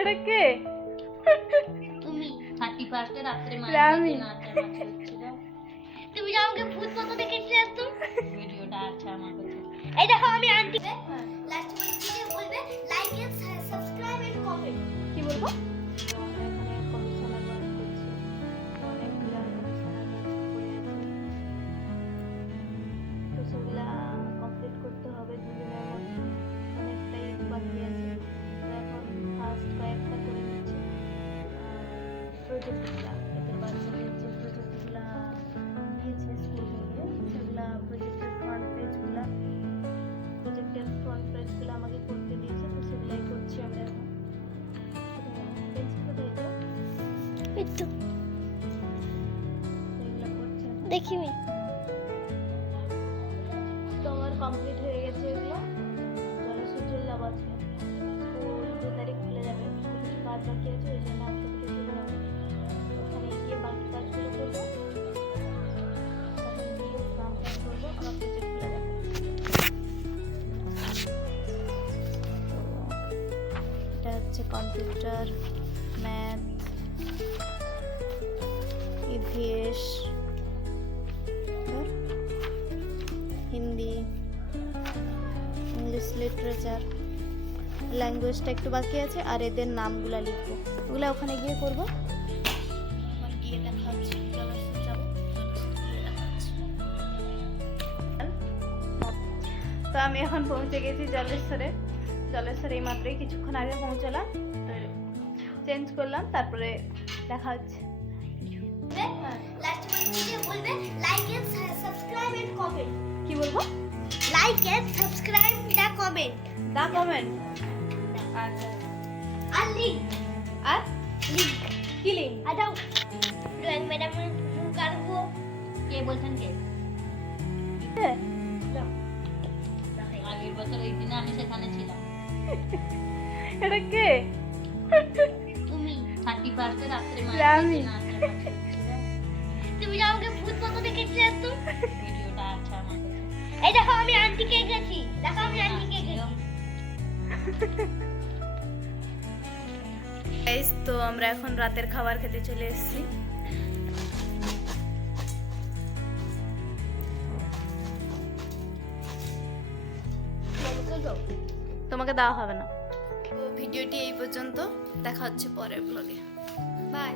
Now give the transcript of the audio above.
এটা কে? তুমি 31 এ রাত্রে আমি। তুমি যে আমাকে ভূত মতো দেখেছিলে তো ভিডিওটা আছে আমার কাছে। এই দেখো আমি আন্টি লাস্ট ভিডিও বলবে like and subscribe and comment. কি বলবো? এখানে কমিশনার ওয়ার্ক করছে, অনেকগুলা কমিশনার ওয়ার্ক পড়ে আছে, তো সেগুলা কমপ্লিট করতে হবে দুদিনের মধ্যে, অনেকটাই বাকি আছে। তো এখন ফার্স্ট কয়েকটা করে নিচ্ছে প্রজেক্টগুলা, এদের বাচ্চাদের যে প্রজেক্টগুলা দিয়েছে স্কুল থেকে সেগুলা প্রজেক্টের ফ্রন্ট পেজগুলো আমাকে করতে দিয়েছে, তো সেগুলাই করছি আমরা এখন। পেন্সিল কোথায় এটা? এই তো এগুলো করছে এখন। দেখিবি তো আমার কমপ্লিট হয়ে গেছে এগুলো। জলসূর্যের লাভ আজকে স্কুল 2 তারিখ খুলে যাবে, কিছু কাজ বাকি আছে, ওই জন্য আজকে থেকে চলে যাবে। ওখানে গিয়ে বাকি কাজগুলো করবো, ওখানে গিয়ে স্নান টান করবো, আমার প্রজেক্ট খুলে যাবে। এটা হচ্ছে computer, math, EVS, Hindi, English literature, ল্যাঙ্গুয়েজটা একটু বাকি আছে, আর এদের নামগুলো লিখবো, ওগুলো ওখানে গিয়ে করবো। গিয়ে দেখা হচ্ছে, জলস্থল যাবো, গিয়ে দেখা হচ্ছে। তো আমি এখন পৌঁছে গেছি জলেশ্বরে। জলেশ্বরে এই মাত্রই কিছুক্ষণ আগে পৌঁছলাম, তো চেঞ্জ করলাম, তারপরে দেখা হচ্ছে। লাস্ট ভিডিও বলবে like and subscribe and comment. কি বলবো? Like and subscribe the comment. The comment. আচ্ছা, আর লিংক আর কি লিঙ্ক? আদাও ড্রয়িং ম্যাডামের কাটবো। কে বলছেন কে? আগের বছর এই দিনে আমি সেখানে ছিলাম। এটা কে? তুমি 31 এ রাত্রে আমি। তুমি যে আমাকে ভূত মতো দেখেছিলে তো ভিডিওটা আছে আমার কাছে। এই দেখো আমি আন্টিকে গেছি, দেখো আমি আন্টিকে গেছি। গাইস, তো আমরা এখন রাতের খাবার খেতে চলে এসেছি। তোমাকে দেওয়া হবে না। তো ভিডিওটি এই পর্যন্ত, দেখা হচ্ছে পরের ব্লগে। বাই।